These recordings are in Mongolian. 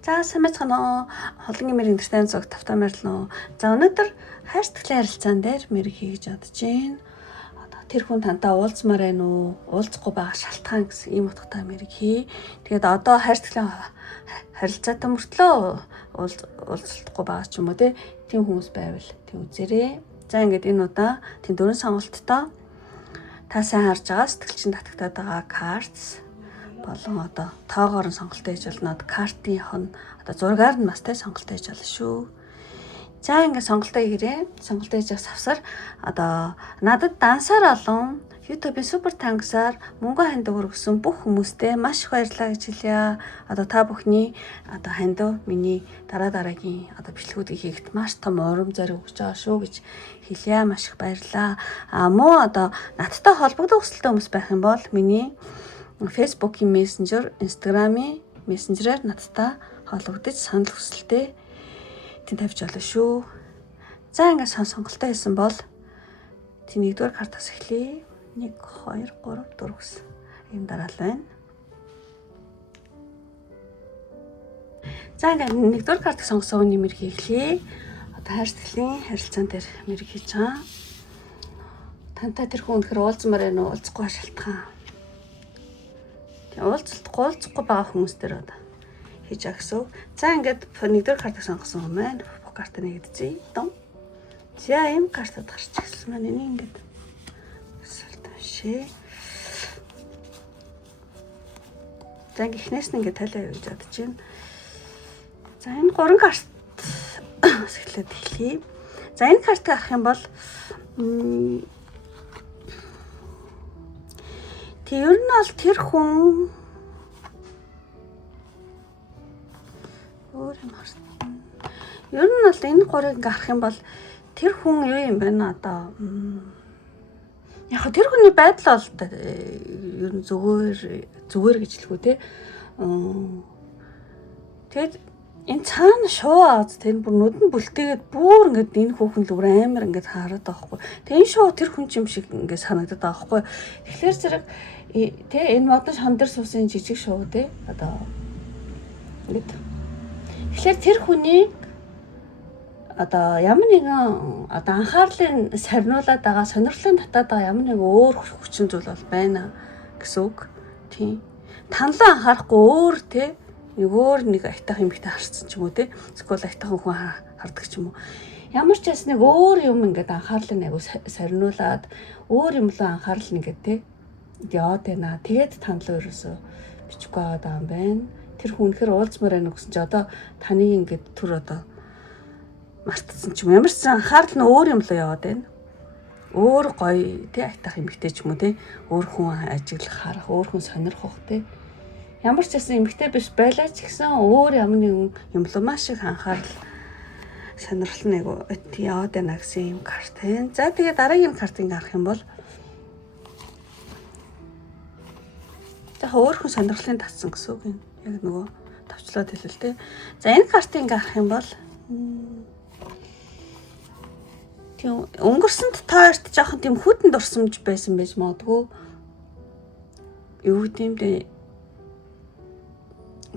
За сайн байцгаана уу? Холонгийн мэр интернет зог тавтаа марлаа. За өнөөдөр хайр сэтгэлийн харилцаан дээр мэр хийж бодож байна. Одоо тэр хүн тантай уулзмаар байна уу? Уулзахгүй байгаа шалтгаан гэсэн ийм утгатай мэр хий. Тэгээд одоо хайр сэтгэлийн харилцаатай мөртлөө уулзалтахгүй байгаа ч юм уу тийм хүмүүс байвал тийм үзээрэй. За ингээд энэ удаа тийм дөрвөн сонголттой та сайн харж байгаа сэтгэлчин татагтаад байгаа картс болон одоо тоогоор нь сонголт хийж болно. Картынх нь одоо зургаар нь бас тэ сонголт хийж болно шүү. За ингээд сонголтоо хийрээ. Сонголт хийж явах савсар одоо надад дансаар олон YouTube-ийн супер тангасаар мөнгө хандив өргөсөн бүх хүмүүстээ маш их баярлалаа гэж хэлье. Одоо та бүхний одоо хандив миний дараагийн одоо бичлэгүүдийг хийхэд маш том урам зориг өгч байгаа шүү гэж хэлье. Маш их баярлалаа. Мөн одоо надтай холбогдох хүсэлтэй хүмүүс байх юм бол миний Facebook-ийн Messenger, Instagram-ийн Messenger-аар надтай холбогдож санал хүсэлтээ тийм тавьж олно шүү. За ингээд сонголтоо хийсэн бол тийм нэгдүгээр картаас эхлэе. 1 2 3 4 гэсэн ийм дараал байна. За ингээд нэгдүгээр картыг сонгосон хүний мэр хийхлээ. Одоо хайр сэтгэлийн харилцаан дээр мэр хийж байгаа. Тантай тэр хүн өнөхөр уулзмаар байна уу? Уулзахгүй шалтгаан. Уулзахгүй байгаа хүмүүс дээр одоо хийж байгаа гэсэн. За ингээд нэгдүгээр картыг сонгосон юм байна. Бүх карта нэгдэжээ. Дон. За ийм картад гарч ирсэн маань энийг ингээд шээ. За ихнээс нь ингээд талаа явуулж чадж байна. За энэ 3 карт эхлээд эхлэе. За энэ картыг авах юм бол ер нь бол тэр хүн ер нь бол энэ 3-ыг гарах юм бол тэр хүн юу юм бэ одоо яг тэр хүний байдал бол ер нь зүгээр гэж хэлэхгүй те. Тэгэд энэ цаана шуу аваад тэр бүр нүдэн бүлтээгээд бүр ингээд энэ хүүхэн л бүр амар ингээд хараад байгаа хгүй. Тэгээ энэ шуу тэр хүн юм шиг ингээд санагдаад байгаа хгүй. Тэгэхээр зэрэг те энэ модон шон дээр суусан жижиг шуу те одоо ингээд. Тэгэхээр тэр хүний одоо ямар нэгэн одоо анхаарлыг сарниулаад байгаа, сонирхлын татаад байгаа ямар нэгэн өөр хүчин зүйл бол байна гэсэн үг. Тийм. Танлаа анхаарахгүй өөр те өөр нэг айтах юм ихтэй харцсан ч юм уу те. Эсвэл айтах хүн хардаг ч юм уу. Ямар ч бас нэг өөр юм ингээд анхаарлыг агуу сарниулаад өөр юм руу анхаарал нэгээд те яваад байна. Тэгээд танлаа ерөөсөө бичихгүй байгаа юм байна. Тэр хүн үнэхээр уулзмаар байна гэсэн чи одоо таны ингээд түр одоо мартсан ч юм ямар ч анхаарал нь өөр юм л яваад байна. Өөр гоё тий айтах эмэгтэй ч юм уу тий өөр хүн ажиглах харах өөр хүн сонирхох тий ямар ч гэсэн эмэгтэй биш байлаа ч гэсэн өөр ямар нэгэн юм л маш их анхаарал сонирхол нэг яваад байна гэсэн юм карт байна. За тэгээ дараагийн картыг харах юм бол за өөр хүн сонирхлын татсан гэсэн үг юм. Яг нөгөө товчлоод хэлвэл тий. За энэ картыг харах юм бол тийм өнгөрсөнд та хоёрт жоохон тийм хүйтэн дурсамж байсан байж магадгүй. Юу гэмдэ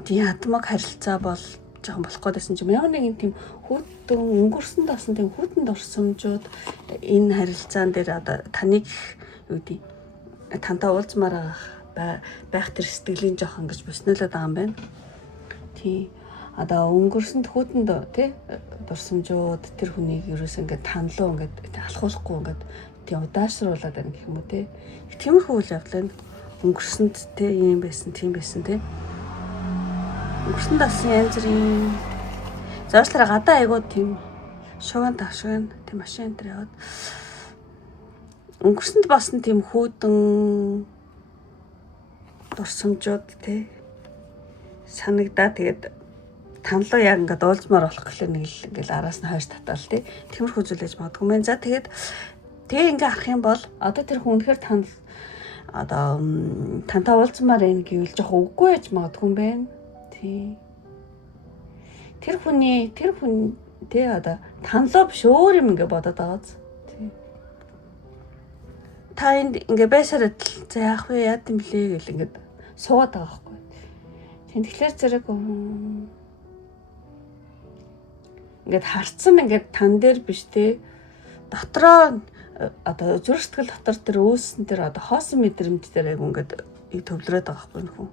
тийм атмаг харилцаа бол жоохон болохгүй байсан ч ямар нэгэн тийм хүйтэн өнгөрсөнд авсан тийм хүйтэн дурсамжууд энэ харилцаан дээр одоо таныг юу гэдэг тантай уулзмаар байх тэр сэтгэлийн жоохон гэж боснолоод байгаа юм байна. Тийм одоо өнгөрсөнд хүүтэнд тий дурсамжууд тэр хүнийг ерөөс ингээд танлуу ингээд алхуулахгүй ингээд тийм удаашруулад байна гэх юм уу тий. Тиймэрхүү үйл явдал өнгөрсөнд тий юм байсан тийм байсан тий. Өнгөрсөнд болсон янз бүрийн зоочлоо гадаа айгууд тийм шуган тавшган тийм машин энэ яваад өнгөрсөнд болсон тийм хүүдэн дурсамжууд тий санагдаа тэгээд танлуу яг ингээд уулзмаар болох гэхлээр нэг л ингээд араас нь хойш татаал тий. Тиймэрхүү зүйлээж магадгүй мэн. За тэгээд ингээ харах юм бол одоо тэр хүн үнэхээр одоо тантай уулзмаар байна гэвэл жоох үгүй яж магадгүй юм байна. Тий. Тэр хүн тий одоо танлуу биш өөр юм ингээ бодоод байгааз. Тий. Та энд ингээ байсараад за яах вэ яад юм блэ гэл ингээд суугаад байгаа байхгүй. Тэгэхээр зэрэг ингээд харцсан ингээд тан дээр биш те дотроо одоо зүрх сэтгэл дотор тэр үүссэн тэр одоо хоосон мэдрэмж дээр айгу ингээд төвлөрөөд байгаа байхгүй нөхөө.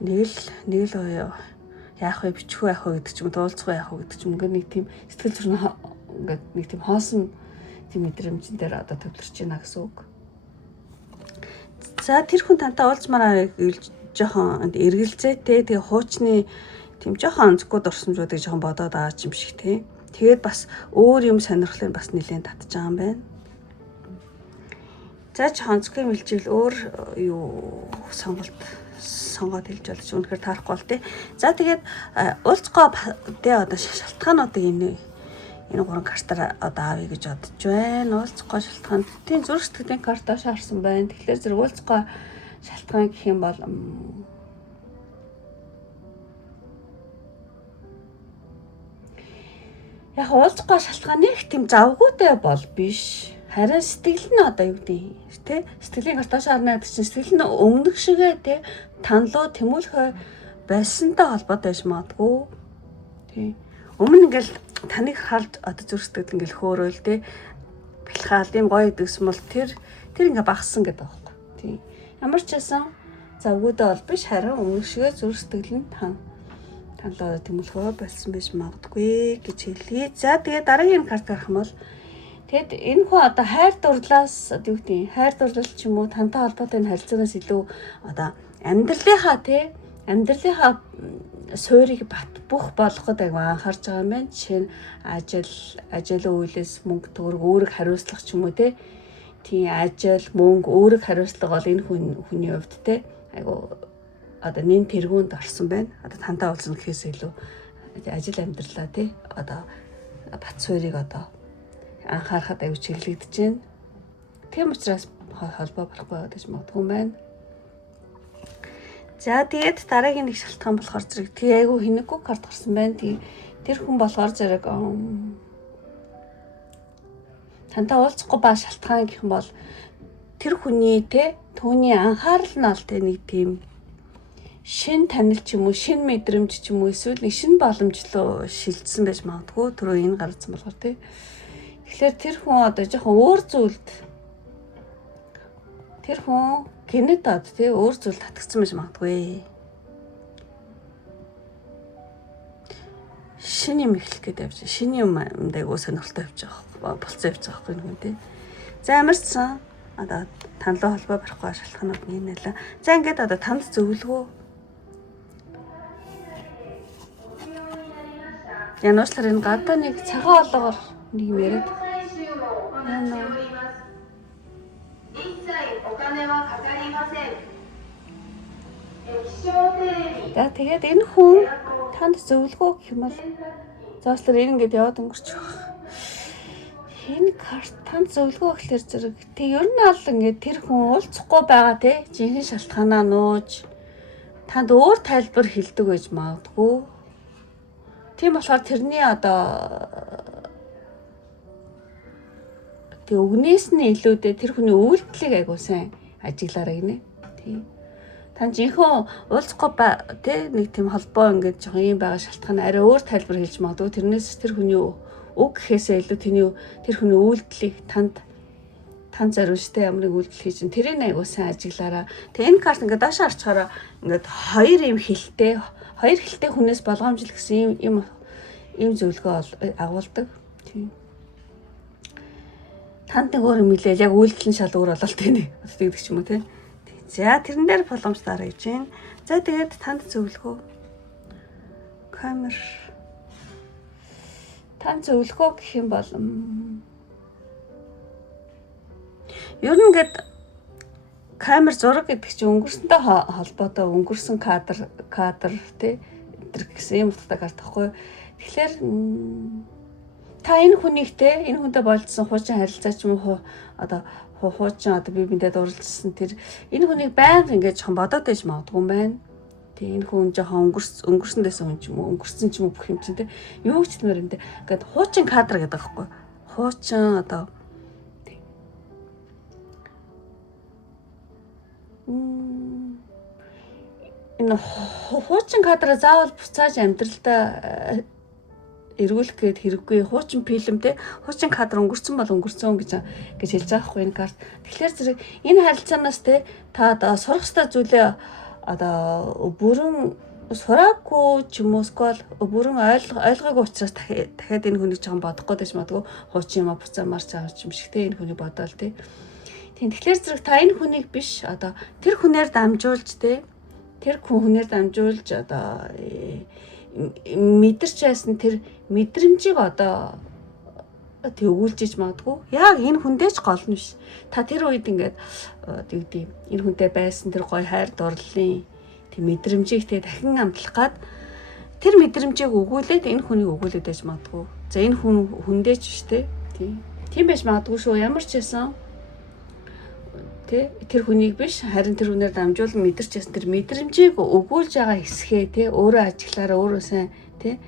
Нэг л яах вэ бичих вэ яах вэ гэдэг ч юм дуулцах яах вэ гэдэг ч юм ингээд нэг тийм сэтгэл зүйн ингээд нэг тийм хоосон тийм мэдрэмжэн дээр одоо төвлөрч байна гэсэн үг. За тэр хүн тантай уулзмаар жоохон эргэлзээтэй тэгээ хуучны тийм жоохон онцгой дурсамжуудыг жоохон бодоод байгаа юм шиг тий. Тэгээд бас өөр юм сонирхлыг бас нэлээд татж байгаа юм байна. За ч онцгой мэлжил өөр юу сонгоод хэлж болж үнэхээр таарахгүй бол тий. За тэгээд уулзгаа тий одоо шалтгаануудыг энэ гурван картаар одоо авъя гэж бодож байна. Уулзгаа шалтгаан тийм зүрх сэтгэлийн картаа шаарсан байна. Тэгэхээр зэрэг уулзгаа шалтгаан гэх юм бол яг уулзгаа шалтгаан нэг тийм завгүйтэй бол биш. Харин сэтгэл нь одоо юу гэдэг те сэтгэлийн картаа шаарна гэдэг чинь сэтгэл нь өмнөх шигээ те танлуу тэмүүлэх байсантай холбоотой байж магадгүй. Тий. Өмнө ингээл таныг харж одоо зүрх сэтгэл ингээл хөөрөөл те бэлхаал ийм гоё гэдгсэн бол тэр ингээ багассан гэдэг байхгүй. Тий. Ямар ч байсан завгүйтэй бол биш харин өмнөх шигээ зүрх сэтгэл нь танлуу тэмүүлэх болсон байж магадгүй гэж хэлье. За тэгээ дараагийн карт гарах юм бол тэгэд энэ хүн одоо хайр дурлалаас юу гэдэг хайр дурлал ч юм уу тантай холбоотой харилцаанаас илүү одоо амьдралынхаа суурийг бүх болгоход айгу анхаарч байгаа юм байна. Жишээ нь ажил үйлээс мөнгө төгрөг өөрөг хариуцлах ч юм уу те. Тийм ажил мөнгө өөрөг хариуцлага бол энэ хүний хувьд те айгу одоо нэн тэргуунд орсон байна. Одоо тантай уулзна гэхээс илүү ажил амьдралаа те одоо бат суурийг одоо анхаарахад аюу чиглэгдэж байна. Тийм учраас холбоо барахгүй гэж магадгүй байна. За тэгээд дараагийн нэг шалтгаан болохоор зэрэг тий аюу хинэггүй карт гарсан байна. Тэр хүн болохоор зэрэг тантай уулзахгүй ба шалтгаан гэх юм бол тэр хүний те түүний анхаарал нь аль те нэг тийм шин танил ч юм уу шин мэдрэмж ч юм уу эсвэл нэг шин боломж руу шилжсэн байж магадгүй. Түрүү энэ гарсан болохоор те тэгэхээр тэр хүн одоо жоохон өөр зүйлд тэр хүн генетод тий өөр зүйл татгцсан байж магадгүй. Шинэ юм эхлэх гэдэг явж шинэ юм айгуу сонирхолтой явж байгаа болцсон явж байгаа юм тий. За ямарчсан одоо танлуу холбоо барахгүй шалтгаанууд нэг нэлээ. За ингээд одоо танд зөвлөгөө януучлаар энэ гадаа нэг цагаан олоогоор нэг юм яриад за тэгээд энэ хүн танд зөвлөгөө гэх юм бол зааслаар энэ ингээд яваад өнгөрч байгаа. Энэ карт танд зөвлөгөө гэхэлэр зэрэг тэг ер нь аль ингээд тэр хүн уулзахгүй байгаа те жинхэнэ шалтгаанаа нууж танд өөр тайлбар хэлдэг байж магадгүй. Тийм болохоор тэрний одоо тэг өгнээс нь илүүтэй тэр хүний үйлдэлийг айгуу сайн ажиглаарай гинэ. Тийм. Тан жинхэнэ уулзахгүй те нэг тийм холбоо ингээд жоохон юм байгаа шалтгаан арай өөр тайлбар хэлж магадгүй. Тэрнээс тэр хүний үг гэхээсээ илүү тэр хүний үйлдэлийг танд зориулжтэй ямар нэг үйлдэл хийж ин тэрийг айгуу сайн ажиглаараа. Тэг энэ карт ингээд даашаа арчхаараа ингээд хоёр хэлтэй хүнээс болгоомжл гэсэн юм зөвлөгөө агуулдаг. Тийм. Танд нэг өөр юм хэлээл яг үйлдэл нь шал өөр болол тийм гэдэг ч юм уу тийм. За тэрэн дээр боломж дараа гэж байна. За тэгээд танд зөвлөгөө камер танд зөвлөгөө гэх юм бол ер нь ингээд камер зураг гэдэг чинь өнгөрсөнтэй холбоотой өнгөрсөн кадр тий энэ гэсэн юм утгатай карт тахгүй. Тэгэхээр та энэ хүнтэй болжсон хуучин харилцаа ч юм уу одоо хуучин одоо би биндээ дурлжсэн тэр энэ хүнийг байнга ингэж жоохон бодоод байж магадгүй юм байна. Тэг энэ хүн жоохон өнгөрсөн дэсэн хүн ч юм уу өнгөрсөн ч юм уу бүх юм чинь те юу ч гэмээр энэ ингээд хуучин кадр гэдэг байхгүй. Хуучин одоо энэ хуучин кадраа заавал буцааж амьдралдаа эргүүлэх гээд хэрэггүй хуучин фильм те хуучин кадр өнгөрцөн бол өнгөрцөн гэж хэлж байгаа хгүй энэ карт. Тэгэхээр зэрэг энэ харилцаанаас те та одоо сурах ёстой зүйлээ одоо бүрэн сураагүй ч юм уу скол бүрэн ойлгоогүй учраас дахиад энэ хүнийг жоохон бодохгүй гэж магадгүй хуучин юм буцаамарч байгаа юм шиг те энэ хүнийг бодоол те. Тийм тэгэхээр зэрэг та энэ хүнийг биш одоо тэр хүнээр дамжуулж те тэр хүнээр дамжуулж одоо мэдэрч байсан тэр мэдрэмжийг одоо өгүүлжиж магадгүй. Яг энэ хүндээч гол нь биш. Та тэр үед ингээд тэгдэм энэ хүнтэй байсан тэр гоё хайр дурлалын тэр мэдрэмжийг тэ дахин амтлах гад тэр мэдрэмжийг өгүүлээд энэ хүнийг өгүүлээд байж магадгүй. За энэ хүн хүндээч биш те. Тийм байж магадгүй шүү. Ямар ч байсан тэр хүнийг биш харин тэр хүнээр дамжуулан мэдэрч ясан тэр мэдрэмжийг өгүүлж байгаа хэсгээ те өөрөө ажиглаараа өөрөө сайн те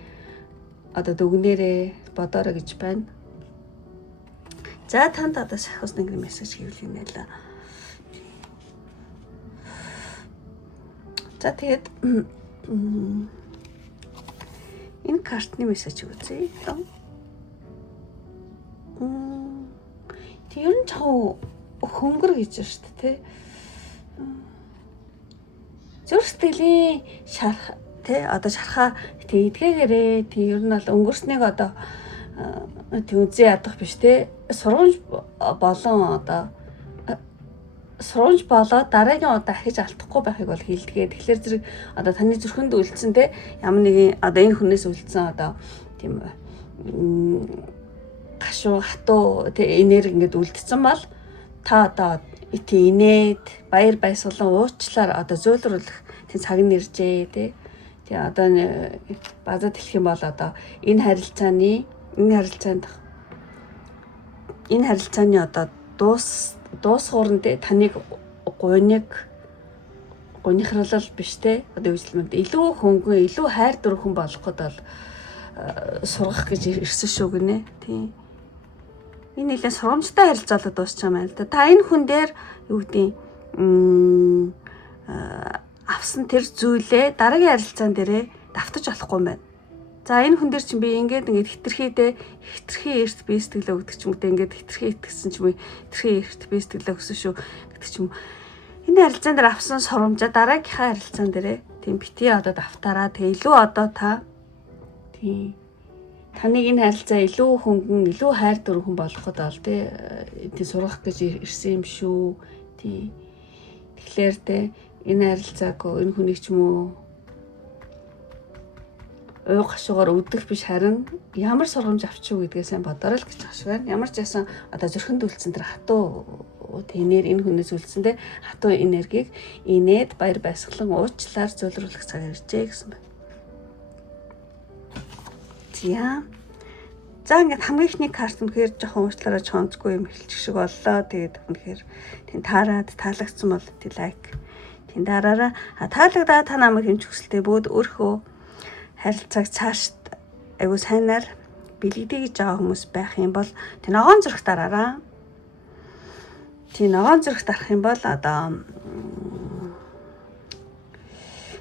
одоо дүгнээрээ бодоорой гэж байна. За танд одоо сахиус нэг мессеж хийвэл юм байла. За тэгээд энэ картны мессеж үзье. Тэг ер нь чав хөнгөр гэж байна шүү дээ тий. Зүрх сэтгэлийн шарах тий одоо шархаа тий эдгээгээрээ тий ер нь бол өнгөрснэг одоо тий үзээ ядах биш тий сургамж болоод дараагийн удаа ахиж алдахгүй байхыг бол хилдэгээ. Тэгэхээр зэрэг одоо таны зүрхэнд үлдсэн тий ямар нэгэн одоо энэ хүнээс үлдсэн одоо тийм гашуу хатуу тий энерги ингээд үлдсэн бол та одоо инээд баяр баясгалан уучлаар одоо зөөлрүүлэх тийм цаг нь иржээ тий. Тэгээ одоо базад хэлэх юм бол одоо энэ харилцааны одоо дуусгуурн тий таныг гунихралал биш тий одоо үжилмэнд илүү хөнгөн илүү хайр дүрхэн болох гээд бол сургах гэж ирсэн шүү гинэ тий. Энэ нэлээд сургамжтай харилцаалаад дуусч байгаа юм байна л да. Та энэ хүн дээр юу гэдэг авсан тэр зүйлээ дараагийн харилцаан дээрээ давтаж болохгүй юм байна. За энэ хүн дээр чинь би ингээд хитрхи эрт бие сэтгэлээ өгдөг ч юм уу ингээд хитрхи итгэсэн ч юм уу хитрхи эрт бие сэтгэлээ өгсөн шүү гэдэг ч юм. Энэ харилцаан дээр авсан сургамжаа дараагийнхаа харилцаан дээрээ тийм бити одоо давтаараа тэг илүү одоо та тийм таныг энэ харилцаа илүү хөнгөн, илүү хайр дүрхэн болгоход бол тий сургах гэж ирсэн юм шүү. Тий. Тэгэхээр тий энэ харилцааг энэ хүнийг ч юм уу ой гашуугаар өдөх биш харин ямар сургамж авчих вэ гэдгээ сайн бодорой л гэж хаш байна. Ямар ч ясан одоо зүрхэнд үлдсэн тэр хатуу тэнээр энэ хүнээс үлдсэн тий хатуу энергийг инээд баяр баясгалан уучлаар зөөлрүүлэх цаг иржээ гэсэн байна. За ингээд хамгийн ихний карт үнэхээр жоохон уучлаарай чонцгүй юм хэлчих шиг боллоо. Тэгээд үнэхээр тийм таарад таалагдсан бол тийм лайк тийм дараараа таалагдаа та намайг хэмжих хүсэлтэй бөгөөд өөрөө харилцааг цаашд аягүй сайнаар бэлгэдэг гэж байгаа хүмүүс байх юм бол тийм ногоон зүрх дараараа. Тийм ногоон зүрх дарах юм бол одоо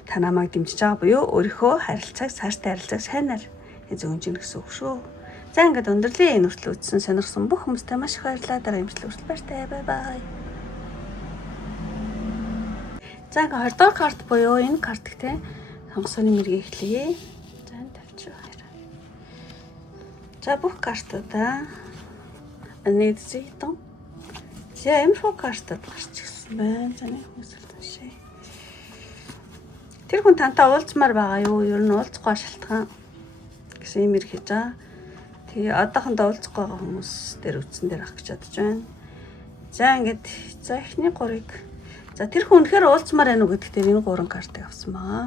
та намайг дэмжиж байгаа буюу өөрийнхөө харилцааг цаашдаа харилцааг сайнаар зөөнжин гэсэн үг шүү. За ингээд өндөрлөө энэ хүртэл үзсэн сонирхсан бүх хүмүүстээ маш их баярлалаа. Дараа имжлэг хүртэл баяртай. Бай бай. За ингээд 20 дугаар карт буюу энэ карт гэх сонгоцооны мэргийг эхлэе. За энэ тавьчих баяраа. За бүх картуудаа нэгдсэн. За эмхүү картууд гарч ирсэн байна. За нэг хүмүүс уншъя. Тэр хүн тантай уулзмаар байгаа юу? Ер нь уулзахгүй шалтгаан гэсэн юм хийж байгаа. Тэгээ одоохондоо уулзах байгаа хүмүүс дээр үтсэн дээр авах гэж бодож байна. За ингээд за эхний гурыг. За тэр хүн үнэхээр уулзмаар байна уу гэдэгтээ энэ гурван картыг авсан байгаа.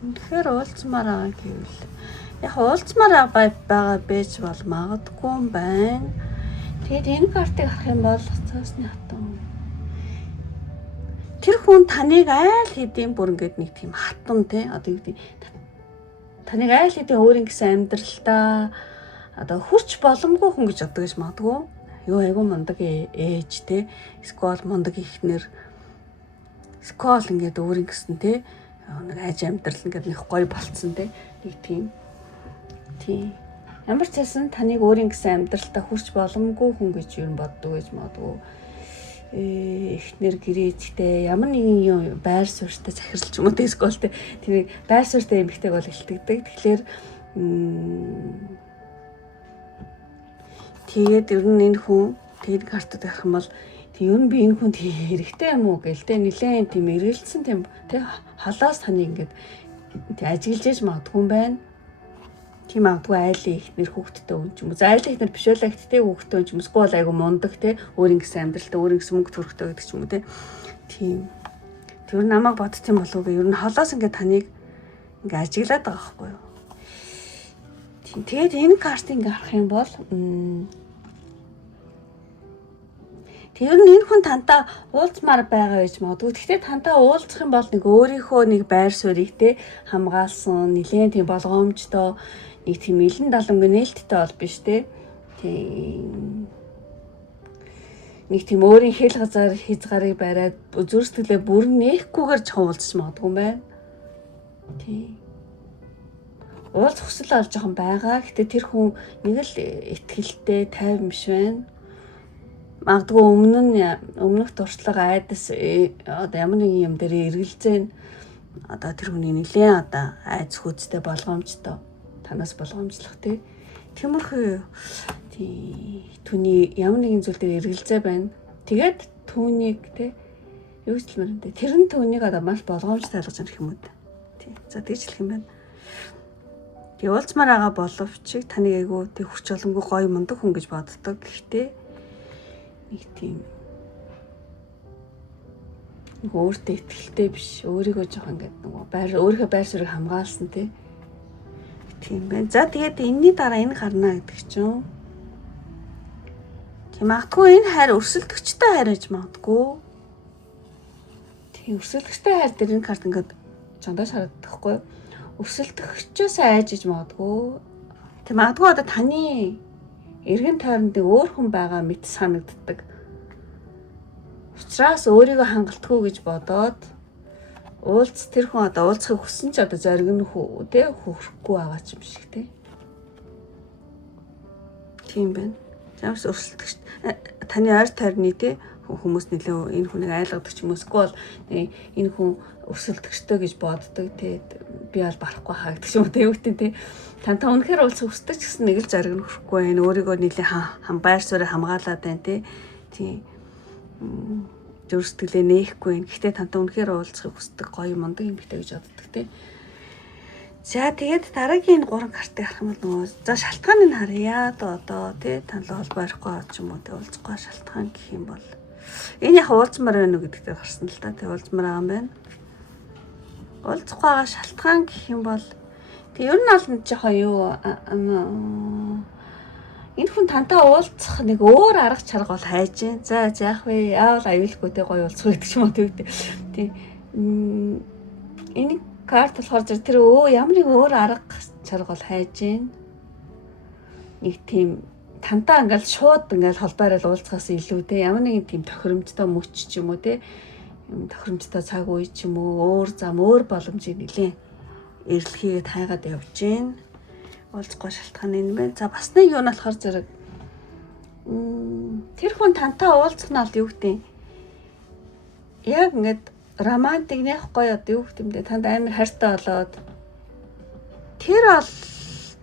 Үнэхээр уулзмаар байгаа гэвэл яг уулзмаар байгаа байж бол магадгүй юм байна. Тэгээд энэ картыг авах юм бол цаасны хатан. Тэр хүн таныг айл хэдийн бүр ингээд нэг тийм хатан те одоо юу гэдэг таныг айл хэдийн өөрийн гэсэн амьдралдаа одоо хүрч боломгүй хүн гэж боддог гэж магадгүй. Юу айгүй мундаг ээж те скол мундаг ихнэр скол ингээд өөрийн гэсэн те нэг аж амьдрал ингээд нэг гоё болцсон те. Нэг тийм. Ямар ч байсан таныг өөрийн гэсэн амьдралтаа хүрч боломгүй хүн гэж юу боддог гэж магадгүй. Эхнэр гэрээчтэй ямар нэгэн юм байр суурьтай захирлж юм уу тэсгэл те. Тэр байр суурьтай эмэгтэйг бол илтгэдэг. Тэгэхээр тэгээд ер нь энэ хүн тэгээд картад гарах юм бол тэг ер нь би энэ хүнд хэрэгтэй юм уу гээл те нилээн тийм эргэлцсэн тийм те халаас таны ингээд ажиглаж яж магадгүй юм байна. Тийм магадгүй айлын ихнэр хүүхдтэй хүн ч юм уу. За айлын ихнэр биш байлаа гэхдээ хүүхдтэй хүн ч юм уу. Эсвэл айгу мундаг те өөрийн гэсэн амьдралтай өөрийн гэсэн мөнгө төрөхтэй гэдэг ч юм уу те. Тийм. Тэр намайг бодсон болов уу? Ер нь холоос ингээд таныг ингээд ажиглаад байгаа байхгүй юу? Тийм. Тэгээд энэ картыг харах юм бол тэр нь энэ хүн тантай уулзмаар байгаа байж магадгүй. Гэхдээ тантай уулзах юм бол нэг өөрийнхөө нэг байр суурийг те хамгаалсан, нэлээд тийм болгоомжтой, нэг тийм илэн даламгүй нээлттэй бол биш те. Тийм. Нэг тийм өөрийн хэл газар хязгаарыг бариад зүр сэтгэлээ бүрэн нээхгүйгээр уулзах магадгүй юм байна. Тийм. Уулзах хүсэл олж байгаа юм байгаа. Гэтэ тэр хүн нэг л ихтгэлтэй, тайван биш байна. Магадгүй өмнөх туршлага айдас одоо ямар нэгэн юм дээр эргэлзээ одоо тэр хүний нэлээд одоо айц хүчтэй болгоомжтой танаас болгоомжлох тий. Тиймэрхүү түүний ямар нэгэн зүйл дээр эргэлзээ байна. Тэгээд түүнийг тий юу гэж хэлмээр энэ тэр нь түүнийг одоо маш болгоомжтой ойлгож байгаа юм уу тий. За тэгж хэлэх юм байна. Тэг уулзмаар байгаа боловч таныг айгу тэг хүч олонгүй гоё мундаг хүн гэж боддог. Гэхдээ нэг тийм нэг өөртөө ихтэй биш өөрийгөө жоохон ингээд нөгөө өөрийнхөө байр суурийг хамгаалсан тийм байна. За тэгээд энэний дараа энэ гарна гэдэг чинь тийм магадгүй энэ хайр өрсөлдөгчтэй хайр гэж магадгүй. Тийм өрсөлдөгчтэй хайр дээр энэ карт ингээд чандаа шараад тахгүй. Өрсөлдөгчөөс айжж магадгүй. Тийм магадгүй одоо таны эргэн тойронд өөр хүн байгаа мэт санагддаг. Учираас өөрийгөө хангалтгүй гэж бодоод тэр хүн одоо уулзахыг хүссэн ч одоо зоригн хүрхгүй байгаа ч юм шиг тийм байна. Замс өрсөлдөгч таны ойр тойрны хүмүүс нэлээ энэ хүнийг айлгадаг ч юм уу эсвэл энэ хүн өрсөлдөгчтэй гэж боддог би бол барахгүй хаа гэдэг ч юм уу үгтэй тантай үнэхээр уулзах хүсдэг ч гэсэн нэг л зориг нь хүрхгүй байна. Өөрийгөө нэлээ байр суурийг хамгаалаад байна тийм зүр сэтгэлээ нээхгүй байна. Гэхдээ тантай үнэхээр уулзахыг хүсдэг гоё мундаг эмэгтэй гэж боддог тийм. За тэгээд дараагийн 3 картыг харах юм бол нөгөө за шалтгааныг харъя одоо тантай холбоо ярихгүй ч юм уу уулзахгүй шалтгаан гэх юм бол энэ яг уулзмаар байна уу гэдэгтэй гарсан л да. Тэг уулзмаар байгаа юм байна. Уулзахгүй байгаа шалтгаан гэх юм бол тэг ер нь бол жоохон юу энэ хүн тантай уулзах нэг өөр арга чарга бол хайж байна. За яах вэ? Яавал аюулгүй гоё уулзах гэдэг ч юм уу тийм. Энэ карт болохоор тэр ямар нэг өөр арга чарга бол хайж байна. Нэг тийм тантай ингээл шууд ингээл холбоорол уулзахаас илүү ямар нэгэн тийм тохиромжтой мөч ч юм уу тохиромжтой цаг үе ч юм уу өөр зам өөр боломжийг нэлээ эрэлхийгээ тайгаад явж гин уулзахгүй шалтгаан энэ байна. За бас нэг юу нь болохоор зэрэг тэр хүн тантай уулзах нь аль юу гэдэг яг ингээд романтик нэх гоё одоо юу гэдэг юм бэ танд амар хайртай болоод тэр бол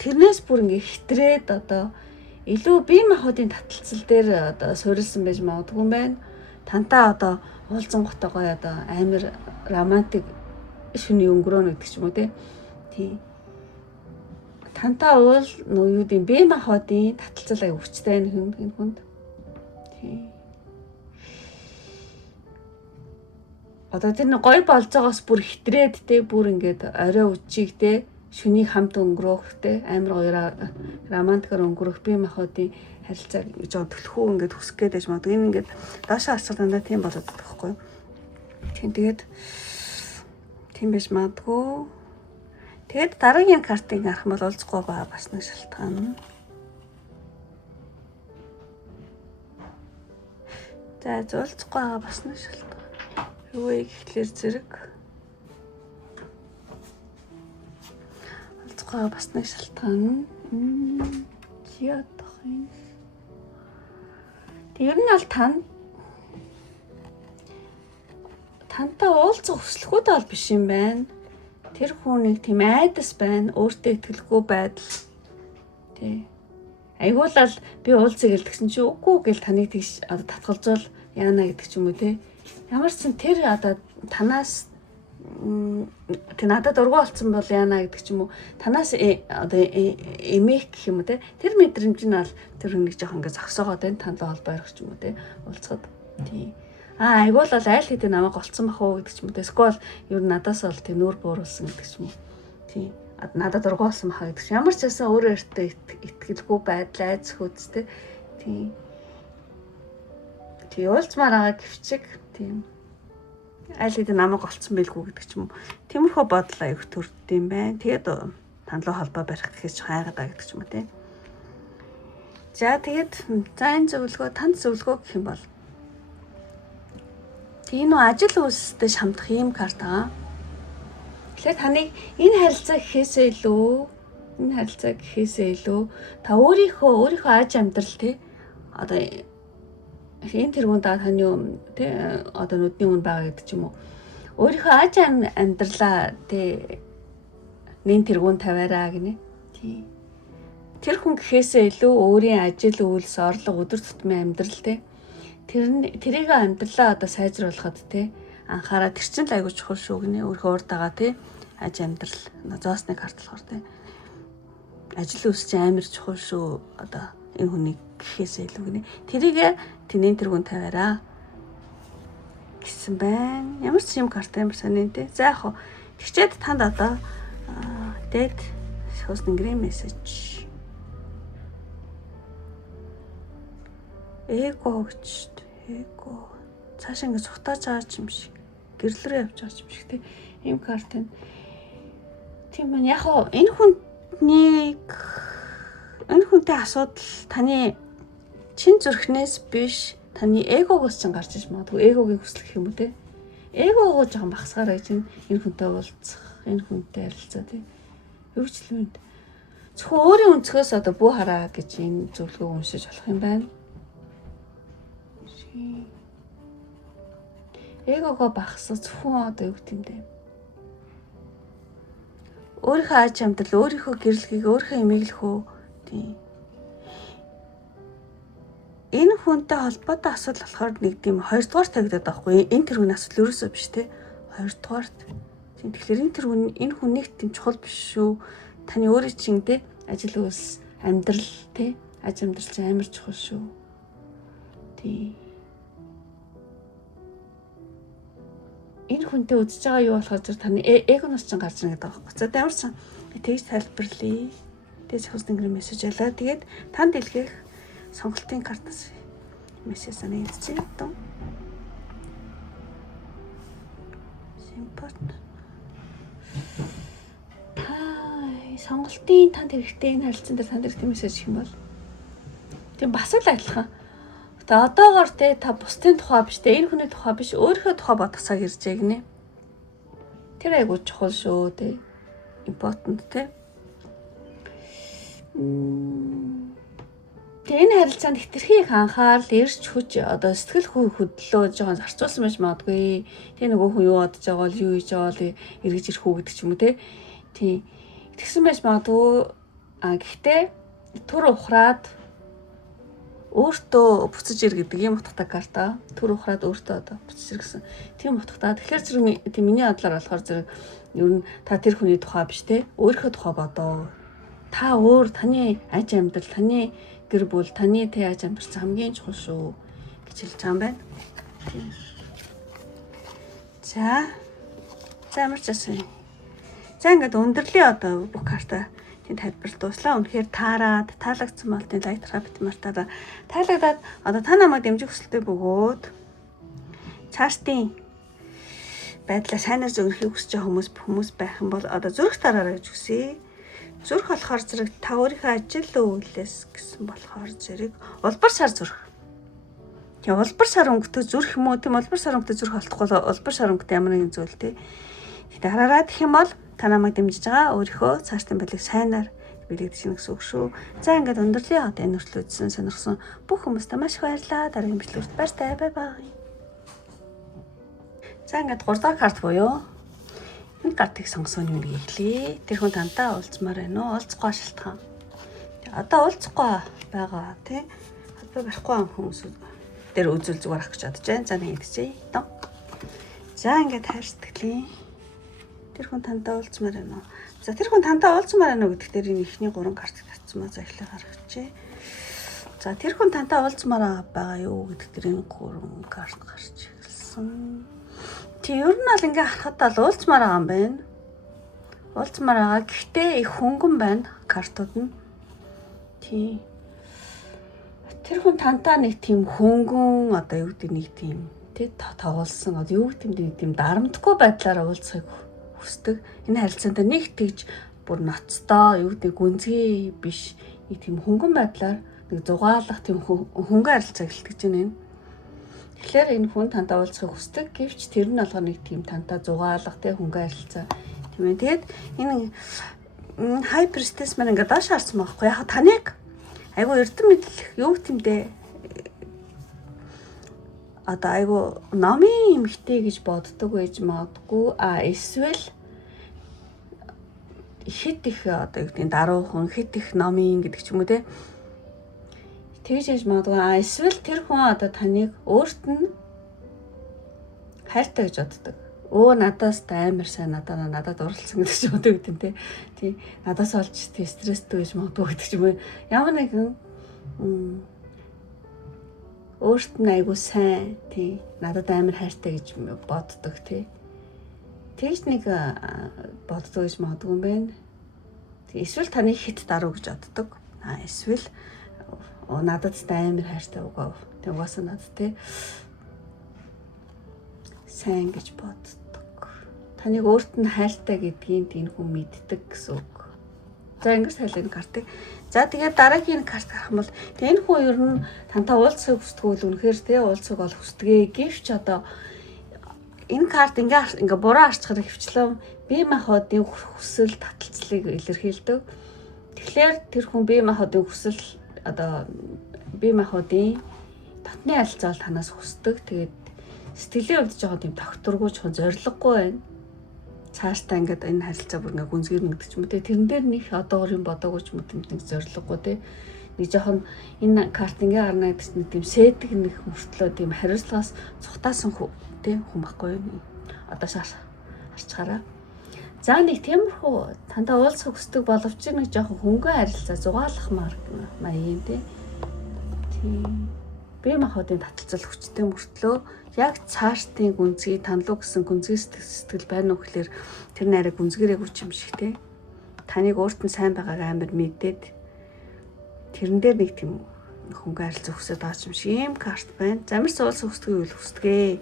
тэрнээс бүр ингээд хитрээд одоо илүү бие махбодын таталцал дээр одоо суурилсан байж магадгүй юм байна. Тантай одоо уулзсан готтой гоё одоо амар романтик шүний өнгөрөөнө гэдэг ч юм уу тий. Тантай уул юу гэдэг бие махбодын таталцал аяг хүчтэй энэ хүнд. Тий. Одоо тэр нэг гоё болж байгаас бүр хитрээд бүр ингээд орой үчиг шүнийг хамт өнгөрөх амар гоё романтикаар өнгөрөх бие махбодын харилцааг жоо төлхөө ингээд хүсэх гээд байж магадгүй. Энэ ингээд доошоо харцаа дандаа тийм болоод байгаа байхгүй юу? Тэгээд тийм байж магадгүй. Тэгээд дараагийн картыг харах юм бол уулзахгүй байгаа бас нэг шалтгаан. За уулзахгүй байгаа бас нэг шалтгаан. Юу вэ гэхлээр зэрэг байгаа бас нэг шалтгаан. Яадах юм. Тэр нь аль тантай уулзах хүсэлгүүд бол биш юм байна. Тэр хүн нэг тийм айдас байна. Өөртөө итгэлгүй байдал. Тий. Айгуулал би уулзъя гэлдэгсэн чи үгүй гэл таныг тэгш одоо татгалзуул яана гэдэг ч юм уу те. Ямар ч сан тэр одоо танаас тэг надад ургуу болсон бол яана гэдэг ч юм уу. Танаас одоо эмээх гэх юм уу те. Тэр мэдрэмж нь бол тэр хүнийг жоох ингээ зогсоогоод байна. Тантай холбоо ярих ч юм уу те. Уулзахад. Тий. Айгуул бол айл хэдийн намайг олцсон бах уу гэдэг ч юм уу те. Эсвэл ер нь надаас бол тэг нүүр бууруулсан гэдэг ч юм уу. Тий. Надад ургуулсан баха гэдэг чинь ямар ч байсан өөрөө өөртөө итгэлгүй байдал айц хөөцтэй тийм уулзмаар байгаа гэвчиг тийм аль хэдийн намайг олцсон байлгүй гэдэг ч юм уу тиймэрхүү бодол аяг төрд юм байна. Тэгээд танлуу холбоо барих гэхээс ч хайгаад байгаа гэдэг ч юм уу тийм. За тэгээд энэ зөвлөгөө танд зөвлөгөө гэх юм бол тийм нөө ажил үйлстэй шамдах ийм карт байгаа. Тэгэхээр таныг энэ харилцаа гэхээсээ илүү та өөрийнхөө аж амьдрал тий одоо энэ тэргүүнд таны тий одоо нүдний үн байгаа гэдэг ч юм уу өөрийнхөө аж амьдралаа тий нэн тэргүүнд тавиараа гинэ тий тэр хүн гэхээсээ илүү өөрийн ажил үйлс орлого өдөр тутмын амьдрал тий тэрийг амьдралаа одоо сайжруулахад тий анхаараа тэр чинь л айгуу чухал шүү гинэ өөрийнхөө урд байгаа тий аж амьдрал зоосныг хартлахаар тий ажил үйлс чинь амар чухал шүү одоо энэ хүний гэхээсээ илүү гинэ тэрийг тэнийн тэргүүн тавиараа гэсэн байна. Ямар ч юм карт амар сонин тий. За яг хоо тэгчээд танд одоо дээд хөөсөн грэм мессеж эго гэж эго цаашаа ингэ сухтааж байгаа юм шиг гэрэл рүү явж байгаа юм шиг тий. Ийм карт энэ тийм байна. Яг хоо энэ хүнтэй асуудал таны чин зүрхнээс биш таны эгогоос ч гарч иж магадгүй эгогийн хүсэл гэх юм уу те эгогоо жоохон багсгаараа гэж энэ хүнтэй уулзах энэ хүнтэй харилцаа те хөвчлөнд зөвхөн өөрийн өнцгөөс одоо бүү хараа гэж энэ зөвлөгөө уншиж болох юм байна. Эгогоо багсах зөвхөн одоо юу гэдэм бэ өөрийнхөө аж амьдрал өөрийнхөө гэрлэгийг өөрийнхөө эмэглэхөө тийм энэ хүнтэй холбоотой асуудал болохоор нэг тийм хоёрдугаар тавигдаад байхгүй энэ тэр хүний асуудал ерөөсөө биш те хоёрдугаарт тийм тэгэхээр энэ хүн нэг тийм чухал биш шүү таны өөрийн чинь те ажил үйлс амьдрал те аж амьдрал чинь амар чухал шүү тийм энэ хүнтэй үзэж байгаа юу болохоор зөв таны эгоноос ч гарч ирнэ гэдэг байхгүй. За ямар ч тэгж тайлбарлая. Тэгж хөөсөн гэр мессеж ялаа. Тэгээд танд илгээх сонголтын картаас мессеж санаа идчихээ дөө. Симпот. Сонголтын танд хэрэгтэй энэ харилцаан дээр танд хэрэгтэй мессеж гэх юм бол тийм бас л адилхан. Тэгээ одоогоор те та бусдын тухай биш те энэ хүний тухай биш өөрийнхөө тухай бодох цаг ирж байгаа гинэ. Тэр айгуу чухал шүү те. Important те. Тэгээ энэ харилцаанд хэтэрхий их анхаарал эрж хүч одоо сэтгэл хөдлөлөө жоохон зарцуулсан байж магадгүй. Тэгээ нөгөө хүн юу бодож байгаа бол юу хийж байгаа бол эргэж ирэх үү гэдэг ч юм уу те. Тийм. Тэгсэн байж магадгүй. Гэхдээ түр ухраад өөртөө буцаж ир гэдэг юм утгатай карта. Түр ухраад өөртөө одоо буцаж ир гэсэн. Тийм утгатай. Тэгэхээр зэрэг тийм миний бодлоор болохоор зэрэг ер нь та тэр хүний тухай биш те. Өөрийнхөө тухай бодоо. Та өөр таны аж амьдрал, таны гэр бүл, таны тэ аж амьдрал хамгийн чухал шүү гэж хэлж байгаа юм байна. За. Замарч асуу. За ингээд өндөрлөө одоо бүх карта тийм тайлбар дууслаа. Үнэхээр таалагдсан бол тийм лайтраа бит мартаараа таалагдаад одоо та намайг дэмжих хүсэлтэй бөгөөд цаашдын байдлаа сайнаар зөвөрөхийг хүсэж байгаа хүмүүс байх юм бол одоо зүрх тараараа гэж хүсье. Зүрх болохоор зэрэг та өөрийнхөө ажил үйлээс гэсэн болохоор зэрэг улбар сар зүрх. Тэгээ улбар сар өнгөтэй зүрх юм уу? Тийм улбар сар өнгөтэй зүрх олдохгүй улбар сар өнгөтэй ямар нэгэн зүйл тий. Дараараа гэх юм бол Та намайг дэмжиж байгаа өөрийнхөө цаашдын байдлыг сайнаар бэлэгдэж гэнэ гэсэн үг шүү. За ингээд өндөрлөе. Одоо энэ хүртэл үзсэн сонирхсон бүх хүмүүстээ маш их баярлалаа. Дараагийн бичлэгт баяртай. Бай бай. За ингээд 3 дахь карт буюу энэ картыг сонгосон юм хэлье. Тэр хүн тантай уулзмаар байна уу? Уулзахгүй шалтгаан. Одоо уулзахгүй байгаа тий. Холбоо барихгүй хүмүүс дээр үзүүл зүгээр ах гэж бодож байна. За нэг идчихье. За ингээд хайр сэтгэлийн тэр хүн тантай уулзмаар байна уу? За тэр хүн тантай уулзмаар байна уу гэдэг дээр энэ ихний 3 картыг татсан маа за эхлээ гаргачихъя. За тэр хүн тантай уулзмаар байгаа юу гэдэг дээр энэ 3 карт гарч ирсэн. Тэг ер нь бол ингээ харахад бол уулзмаар байгаа юм байна. Уулзмаар байгаа. Гэхдээ их хөнгөн байна картууд нь. Тий. Тэр хүн тантай нэг тийм хөнгөн одоо юу гэдэг нэг тийм тий тоглосон одоо юу гэдэг нэг тийм дарамтгүй байдлаараа уулзахыг хүсдэг. Энэ харилцаанд нэг тэгж бүр ноцтой юу гэдэг гүнзгий биш нэг тийм хөнгөн байдлаар нэг зугаалах тийм хөнгөн харилцаа эхэлдэг чинь. Тэгэхээр энэ хүн тантай уулзахыг хүсдэг. Гэвч тэр нь алга нэг тийм тантай зугаалах тий хөнгөн харилцаа тийм ээ. Тэгээд энэ high priestess маань ингээд доош харсан байхгүй яг таныг айгу эрдэм мэдлэх юу гэмдэ одоо айгу номын эмхтэй гэж боддог байж магадгүй эсвэл хэд их одоо юу гэдэг даруухан хэд их номын гэдэг ч юм уу те тэгж яж магадгүй эсвэл тэр хүн одоо таныг өөрт нь хайртай гэж боддог. Надаас амар сайн надад уралцсан гэдэг ч боддог гэдэг те. Тий надаас олж тий стресстэй гэж магадгүй гэдэг ч юм уу. Ямар нэгэн өөрт нь айгу сайн тий надад амар хайртай гэж боддог тий. Тэгж нэг боддог гэж магадгүй юм байна. Эсвэл таны хит даруу гэж боддог. Эсвэл надад амар хайртай үгүй. Тэг угаасаа надад тий сайн гэж боддог. Таныг өөрт нь хайртай гэдгийг энэ хүн мэддэг гэсэн үг. За ингэж тайлбар энэ картыг. За тэгээд дараагийн карт харах юм бол энэ хүн ер нь тантай уулзахыг хүсдэг үл үнэхээр тий уулзах бол хүсдэгэ. Гэвч одоо энэ карт ингээ буруу арчхаар хөвчлэн бие махбодын хүсэл таталцлыг илэрхийлдэг. Тэгэхээр тэр хүн бие махбодын хүсэл одоо бие махбодын татны харилцаа танаас хүсдэг. Тэгээд сэтгэлийн хувьд жоохон тийм тогтургүй жоохон зориггүй байна. Цаашдаа ингээд энэ харилцаа бүр ингээ гүнзгийр нэгдэг ч юм уу те тэрэн дээр нэг одоогор юм бодоогүй ч юм уу нэг зориггүй те нэг жоохон энэ карт ингээ гарна гэдэг чинь тийм сэтг нэг мөртлөө тийм хариуцлагаас цухтаасан те хүн байхгүй юу одоо арчхаараа за нэг тиймэрхүү тантаа уулзах хүсдэг боловч нэг жоохон хөнгөн харилцаа зугаалах маягийн те тийм бие махбодын таталцал хүчтэй мөртлөө яг цаашдын гүнзгий танлуу гэсэн гүнзгий сэтгэл байна уу гэхээр тэр нэрээ гүнзгийрээ хүч юм шиг те таныг өөрт нь сайн байгааг амар мэдээд тэрэн дээр нэг тийм хөнгөн харилцаа хүсэж байгаа юм шиг ийм карт байна. Замирс уулзах хүсдэг үйл хүсдэгэ.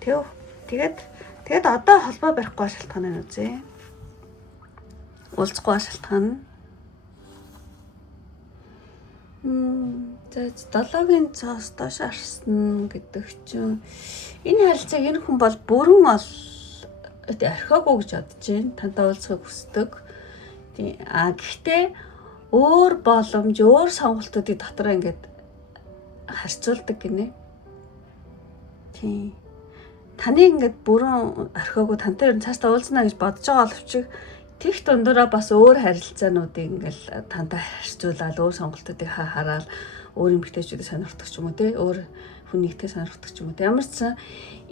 Тэгээд одоо холбоо барихгүй шалтгаан нь үзье. Уулзахгүй шалтгаан нь за 7-гийн цаас доош арсан гэдэг чинь энэ харилцааг энэ хүн бол бүрэн орхиогүй гэж бодож байна. Тантай уулзахыг хүсдэг. Гэхдээ өөр боломж, өөр сонголтуудыг дотроо ингээд харьцуулдаг гинэ. Тийм. Таныг ингээд бүрэн орхиогүй тантай ер нь цаашдаа уулзнаа гэж бодож байгаа боловч тех дундураа бас өөр харилцаануудыг ингээл тантай харьцуулаад өөр сонголтуудыг хараад өөр эмэгтэйчүүдийг сонирхдаг ч юм уу те өөр хүн нэгтэй сонирхдаг ч юм уу те ямар ч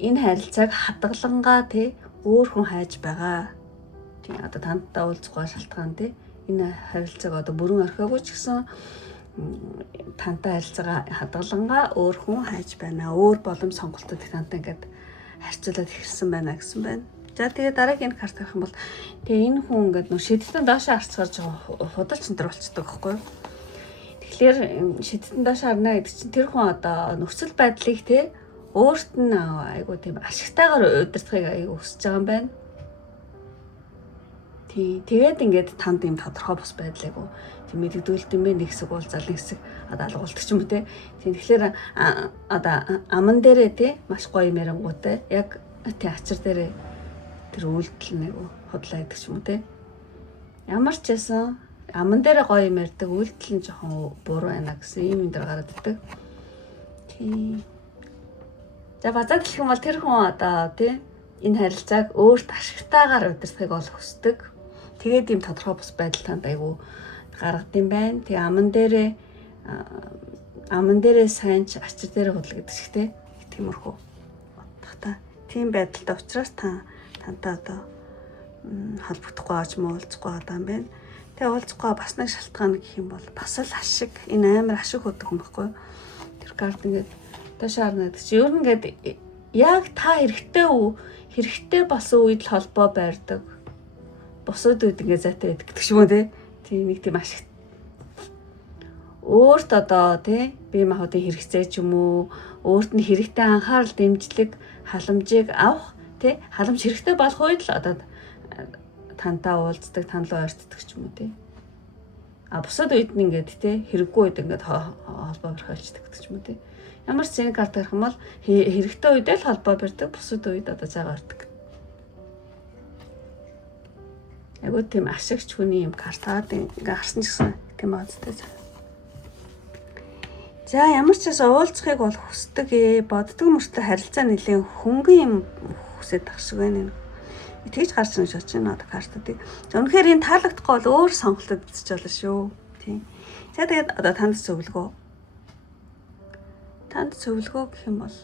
энэ харилцааг хадгалангаа те өөр хүн хайж байгаа. Тийм одоо тантай уулзах шалтгаан те энэ харилцааг одоо бүрэн орхиогүй ч гэсэн тантай харилцаагаа хадгалангаа өөр хүн хайж байна. Өөр боломж сонголтуудыг тантай ингээд харьцуулаад ирсэн байна гэсэн байна. За тэгээ дараагийн карт авах юм бол тэгээ энэ хүн ингээд нөө шидтэн доошоо харцгаар жоохон худалч энэ болцдог байхгүй юу? Тэгэхээр шидтэн доошоо харна гэдэг чинь тэр хүн одоо нөхцөл байдлыг те өөрт нь айгуу тийм ашигтайгаар удирдахыг айгуу хүсэж байгаа юм байна. Тэгээд ингээд танд юм тодорхой бос байдлыг тийм мэддэгдүүлт юм бэ нэг хэсэг уулзаал нэг хэсэг одоо алгуулдаг ч юм уу те. Тэгэхээр одоо аман дээрээ те маш гоё юм ярингуутай яг тий ачир дээрээ тэр үйлдэл нэг худлаа гэдэг ч юм уу те. Ямар ч байсан аман дээр гоё юм ярьдаг, үйлдэл нь жоохон буруу байна гэсэн ийм энэ дэр гараад ирдэг. Тийм. За базаад хэлэх юм бол тэр хүн одоо тий энэ харилцааг өөрт ашигтайгаар удирдахыг ол хүсдэг. Тэгээд ийм тодорхой бус байдал танд айгүй гаргадсан байна. Тэгээ аман дээрээ сайн ч ачир дээрээ худал гэдэг чигтэй. Тиймэрхүү бодохтой. Тийм байдалтай учраас тантай одоо холбогдохгүй аж муулзахгүй одоо юм байна. Тэгээ уулзахгүй бас нэг шалтгаан гэх юм бол бас л ашиг энэ амар ашиг хөдөг юм баггүй. Тэр карт ингээд ташаарна гэдэг чи ер нь ингээд яг та хэрэгтэй болсон үед л холбоо байрдаг. Босод үед ингээд зайтай байдаг гэдэг ч юм уу тийм нэг тийм ашиг. Өөрт одоо тий бие махбодын хэрэгцээ ч юм уу өөрт нь хэрэгтэй анхаарал дэмжлэг халамжийг авах тий халамж хэрэгтэй болох үед л одоо тантай уулздаг танлуу ойртдаг ч юм уу тий бусад үед нь ингээд тий хэрэггүй үед ингээд холбоо барьж гэдэг ч юм уу тий ямар ч зэний карт гарах юм бол хэрэгтэй үедээ л холбоо барьдаг бусад үед одоо цаагаар ордог. Айгуу тийм ашигч хүний юм картаад ингээд харсан ч гэсэн тийм баазтай. За ямар ч бас уулзахыг бол хүсдэг боддог мөртлөө харилцаа нэлээд хөнгөн юм хүсэж тах шиг байна. Тэгж гарсан шилж байна одоо картуудыг. За үнэхээр энэ таалагдахгүй бол өөр сонголтод бичиж болно шүү. Тийм. За тэгээд одоо танд зөвлөгөө. Танд зөвлөгөө гэх юм бол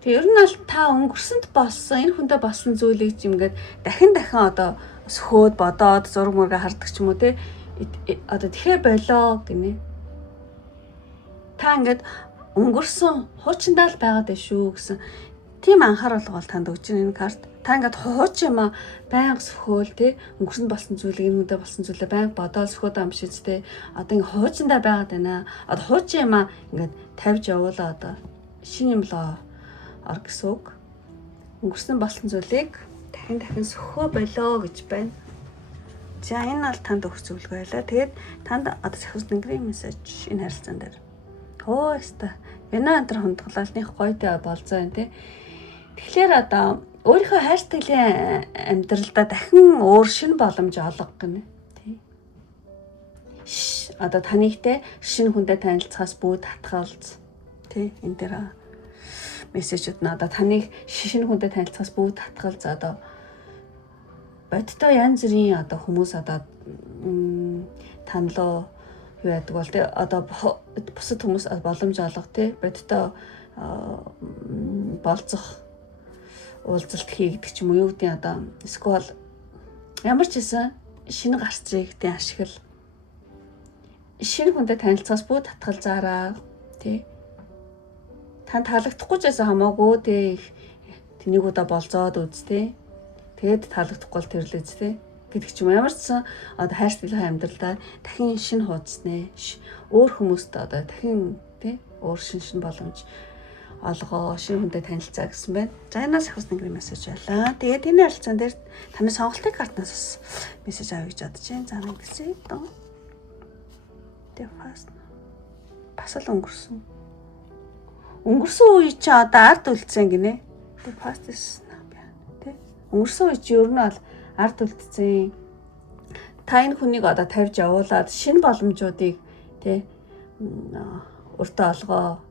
тэг ер нь бол та өнгөрсөнд болсон энэ хүндээ болсон зүйлийг юмгээд дахин одоо сөхөөд бодоод зураг мөргө хардаг ч юм уу те одоо тэгэхээр болоо гинэ. Та ингээд өнгөрсөн хуучиндаа л байгаад байна шүү гэсэн тийм анхаарал бол танд өгч энэ карт. Та ингээд хуучин юм байнга сөхөөл те өнгөрсөнд болсон зүйлийг энэ хүндээ болсон зүйлээ байнга бодоод сөхөөд юм шиж те одоо ингээд хуучиндаа байгаад байна. Одоо хуучин юм ингээд тавьж явуулаа одоо шинэ юм лоо ор гэсэн үг. Өнгөрсөн болсон зүйлийг дахин сөхөө болоо гэж байна. За энэ бол танд өгч зөвлөгөө байлаа. Тэгээд танд одоо сахиус нэнгэрийн мессеж энэ харилцаан дээр. Оо яста. Яна антер хонтголалных гойтой болзоо юм тий. Тэгэхээр одоо өөрийнхөө хайрцагын амьдралдаа дахин өөр шинэ боломж олго гэнэ. Тий. Одоо танигтэй шинэ хүнтэй танилцахаас бүгд татгалз. Тий энэ дээр мессежүүд нь одоо таныг шинэ хүнтэй танилцахаас бүгд татгалз одоо бодтой янз бүрийн одоо хүмүүс одоо танлуу юу яадаг бол тэ одоо бусад хүмүүс боломж олго тэ бодтой болцох уулзалт хийгдэг ч юм уу юу гэдэг одоо эсвэл ямар ч хэсэн шинэ гарцыг тэ ашигла шинэ хүнтэй танилцахаас бүгд татгалзаараа тэ тань таалагдахгүй ч гэсэн хамаагүй тэ тэнийг удаа болзоод үз тэ тэгээд таалагдахгүй бол тэрлээз тэ гэдэг ч юм ямар ч сан одоо хайрцагын амьдралдаа дахин шинэ хуудаснэ өөр хүмүүст одоо дахин тэ өөр шинэ боломж олгоо шинэ хүнтэй танилцаа гэсэн байна. За энэс ахс нэг мессеж байлаа. Тэгээд энэ харилцаан дээр таны сонголтын картнаас бас мессеж авъя гэж бодож байна. За ингэсэн доо. Тэгээд бас л өнгөрсөн үе чи одоо ард үлдсэн гинэ. Тэгээд фастс өнгөрсөн үе чи ер нь бол ард үлдсэн. Та энэ хүнийг одоо тавьж явуулаад шинэ боломжуудыг тий өртөө олгоо.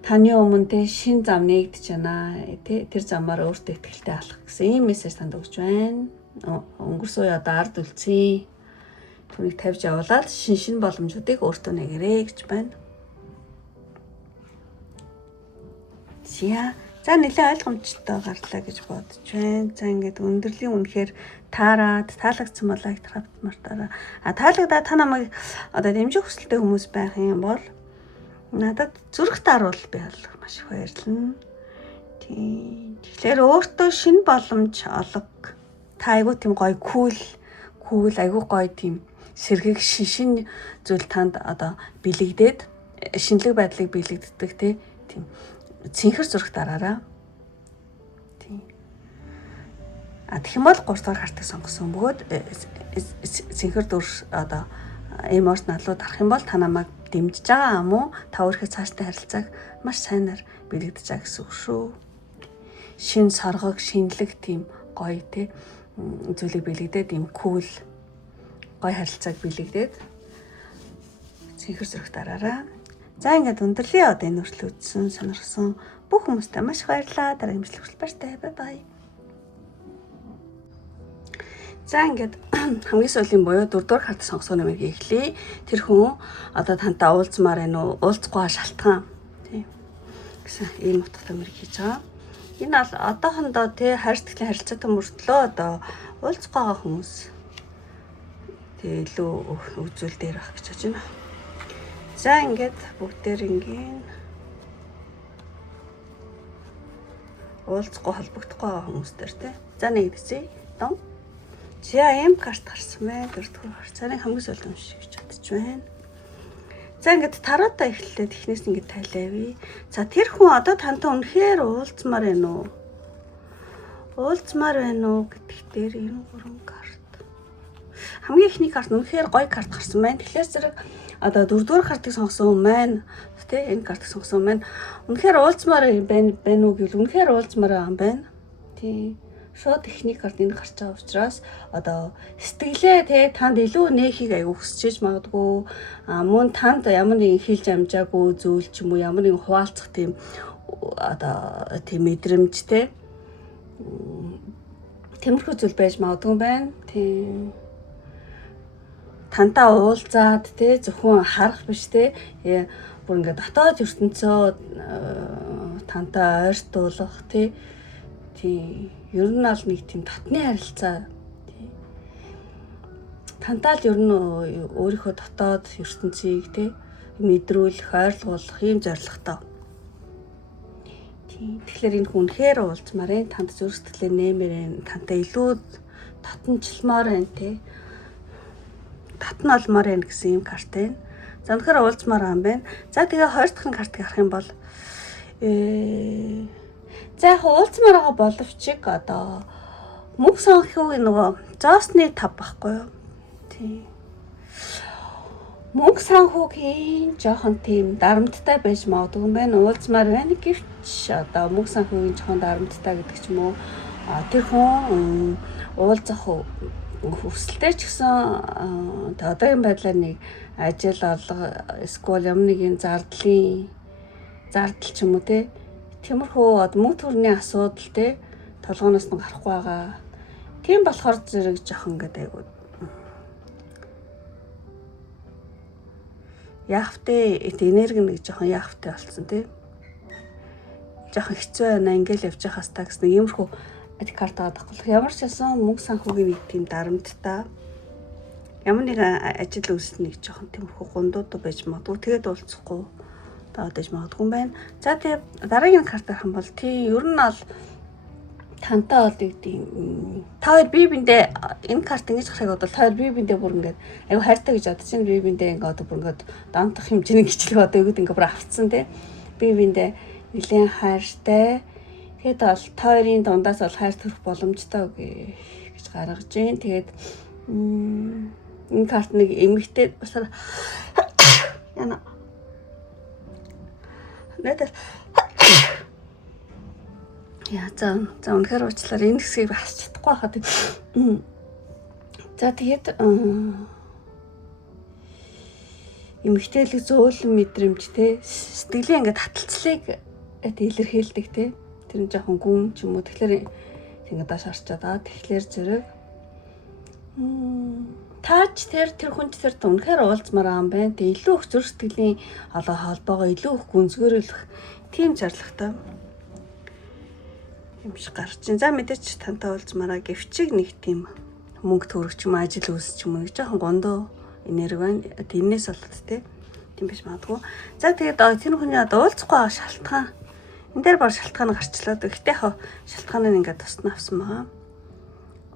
Таны өмнө тий шинэ зам нэгдэж байна. Тий тэр замаар өөртөө ихтэй алах гэсэн ийм мессеж танд өгч байна. Өнгөрсөн үе одоо ард үлдсэн. Түүнийг тавьж явуулаад шинэ боломжуудыг өөртөө нэгэрээ гэж байна. За нэлээд ойлгомжтой гарлаа гэж бодож байна. За ингээд өндөрлөлийн үнэхээр таарад таалагдсан болоо их тавтмартаараа. Таалагдаа та намайг одоо дэмжих хүсэлтэй хүмүүс байх юм бол надад зүрх тааруул би бол маш их баярлна. Тийм. Тэгэхээр өөртөө шинэ боломж олго. Та айгуу тийм гоё кул айгуу гоё тийм сэргийг шинэ зүйл танд одоо бэлэгдээд шинэлэг байдлыг бэлэгддэг тийм цэнхэр зүрх дараараа. Тийм. Тэгэх юм бол 3 дугаар картыг сонгосон бөгөөд цэнхэр дүр одоо эмоционалууд дарах юм бол та намайг дэмжиж байгаа юм уу? Та өөрийнхөө цаашдын харилцааг маш сайнаар бэлэгдэж байгаа гэсэн үг шүү. шин саргаг, шинэлэг тийм гоё те зүйлийг бэлэгдээд ийм кул гоё харилцааг бэлэгдээд цэнхэр зүрх дараараа. За ингээд өндөрлөе одоо энэ хүртэл үзсэн сонирхсан бүх хүмүүстээ маш их баярлалаа. Дараагийн бичлэг хүртэл баяртай. Бай бай. За ингээд хамгийн сүүлийн буюу 4-р карт сонгосон нэмэрийг эхлэе. Тэр хүн одоо тантай уулзмаар байна уу? Уулзахгүй шалтгаан тий. Гэсэн ийм утгатай нэмэр хийж байгаа. Энэ бол одоохондоо тий хайрцагтлийн харилцаатай мөртлөө одоо уулзах байгаа хүмүүс тий илүү үзүүл дээр байх гэж бодож байна. За ингээд бүгдээр ингийн уулзахгүй холбогдохгүй байгаа хүмүүс дээр тий. За нэг хэсэг дон. За М карт гарсан байна. 4-р харцааны хамгийн сүүлд уншиж гэж бодож байна. За ингээд тарота эхлээд эхнээс ингээд тайлаавь. За тэр хүн одоо тантай үнэхээр уулзмаар байна уу? Уулзмаар байна уу гэдэгт дээр энэ 3 карт. Хамгийн ихний карт үнэхээр гоё карт гарсан байна. Тэгэхээр зэрэг одоо 4-р картыг сонгосон хүн маань тэ энэ картыг сонгосон хүн маань үнэхээр уулзмаар байна уу гэвэл үнэхээр уулзмаар байгаа юм байна. Тий. Шууд ихний карт энэ гарч байгаа учраас одоо сэтгэлээ те танд илүү нээхийг аягүй хүсэж магадгүй мөн танд ямар нэгэн хэлж амжаагүй зүйл ч юм уу ямар нэгэн хуваалцах тийм одоо тийм мэдрэмж те тиймэрхүү зүйл байж магадгүй байна. Тийм тантай уулзаад те зөвхөн харах биш те бүр ингээд дотоод ертөнцөө тантай ойртуулах те тийм ер нь аль нэг тийм татны харилцаа тий. Тантал ер нь өөрийнхөө дотоод ертөнцийг тий мэдрүүлэх, ойрлуулах ийм зорилготой. Тий. Тэгэхээр энэ хүн үнэхээр уулзмаар энэ танд зүрх сэтгэлээ нэмэр энэ тантай илүү татанчламаар байна тий. Татан олмоор байна гэсэн ийм карт байна. За үнэхээр уулзмаар юм байна. За тэгээ 2 дахь картыг харах юм бол за яг уулзмаар байгаа боловч одоо мөнгө сонгохыг нөгөө зоосны 5 байхгүй юу? Тий. Мөнгө санхүүгийн жоохон тийм дарамттай байж магадгүй юм байна. Уулзмаар байна гэвч одоо мөнгө санхүүгийн жоохон дарамттай гэдэг ч юм уу. Тэр хүн уулзах хүсэлтэй ч гэсэн одоогийн байдлаар нэг ажил олго эсвэл ямар нэгэн зардал ч юм уу те тиймэрхүү мөнгө төрний асуудал те толгооноос нь гарахгүй байгаа. Тийм болохоор зэрэг жоохон ингээд айгуу яахвтэй энерги нэг жоохон яахвтэй болсон те. Жоохон хэцүү байна ингээл явж байхаас та гэсэн иймэрхүү карт аваад байхгүй. Ямар ч байсан мөнгө санхүүгийн нэг тийм дарамттай ямар нэгэн ажил үйлсэний нэг жоохон тиймэрхүү гундууд байж магадгүй. Тэгээд уулзахгүй таадаж магадгүй юм байна. За тэгээ дараагийн карт авах юм бол тий ер нь бол тантай бол гэдэг та хоёр бие биендээ энэ карт ингэж гарахыг бодвол та хоёр бие биендээ бүр ингээд аюу хайртай гэж бодож чинь бие биендээ ингээд одоо бүр ингээд донтох хэмжээний гिचлэг одоо өгöd ингээд бүр авцсан тий бие биендээ нэлээд хайртай. Тэгэхэд бол та хоёрын дундаас бол хайр төрөх боломжтой гэж гаргаж байна. Тэгээд энэ карт нэг эмэгтэй басаар яна надад яа за үнэхээр уучлаарай энэ хэсгийг басч чадахгүй хаад. За тэгээд эмэгтэйлэг зөөлөн мэдрэмж те сэтгэлийн ингээд таталцлыг илэрхийлдэг те тэр нь жоохон гүн ч юм уу тэгэхээр ингээд доош харчаад байгаа. Тэгэхээр зэрэг таач тэр хүнд тэр үнэхээр уулзмаар юм байна. Тэг илүү их зүрх сэтгэлийн холбоогоо илүү их гүнзгийрүүлэх тийм зорилготой юм шиг гарч ин. За мэдээч тантай уулзмаараа гэвчиг нэг тийм мөнгө төгрөгч юм ажил үүсч юм нэг жоохон гондоо энерги байна. Тэрнээс болоод тийм биш магадгүй. За тэгээд тэр хүний уулзахгүй байгаа шалтгаан энэ дээр баг шалтгаан гарчлаа. Гэхдээ яг шалтгааныг ингээд тусна авсан байгаа.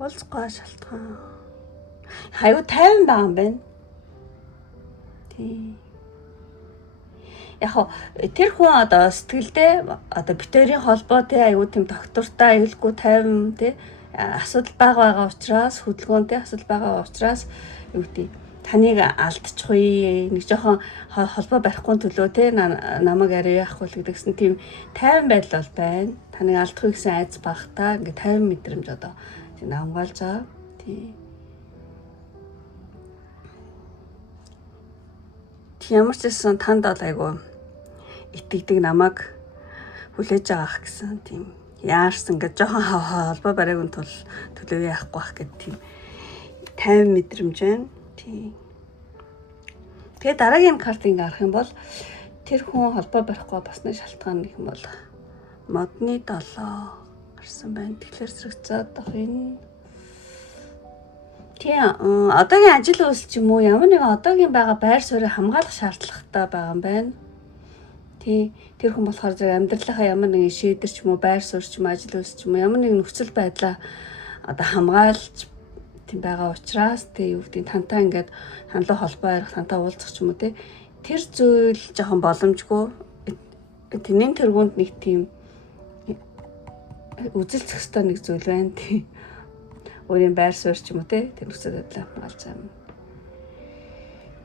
Уулзахгүй шалтгаан хаяа 50 байгаа юм байна. Тий. Яг тэр хүн одоо сэтгэлдээ одоо битэрийн холбоо тий аюу тийм доктортай аюулгүй 50 тий асуудал байгаа учраас хөдөлгөөнтэй асуудал байгаа учраас юу гэдэг таныг алдчихгүй нэг жоохон холбоо барихгүй төлөө те намайг арай яахгүй л гэдэгсэн тийм 50 байдал бол байна. Таныг алдахгүй гэсэн айц багтаа ингээ 50 мэдрэмж одоо тийм хамгаалж байгаа. Тийм. Ямар ч гэсэн танд бол айгу итгэдэг намайг хүлээж байгаах гэсэн тийм яарсан гэж жоохон холбоо бариагүй төлөө яахгүй бах гэдэг тийм 50 мэдрэмж байна. Тийм. Тэгээ дараагийн карт ингээ харах юм бол тэр хүн холбоо барихгүй басны шалтгаан гэх юм бол модны 7 гарсан байна. Тэгэхээр зэрэгцээд ах энэ тийм одоогийн ажил үйлс ч юм уу ямар нэгэн одоогийн байгаа байр суурийг хамгаалах шаардлагатай байгаа юм байна. Тийм тэр хүн болохоор зэрэг амьдралынхаа ямар нэгэн шийдвэр ч юм уу байр суурь ч юм уу ажил үйлс ч юм уу ямар нэгэн нөхцөл байдлаа одоо хамгаалж тийм байгаа учраас тэг юу гэдэг тантай ингээд хандлага холбоо ярих тантай уулзах ч юм уу те тэр зүйл жоохон боломжгүй тэнийн тэргуунд нэг тийм үзэлцэх ёстой нэг зүйл байна тийм өөрийн байр суурь ч юм уу те тэр нөхцөл байдлаа хамгаалж байгаа юм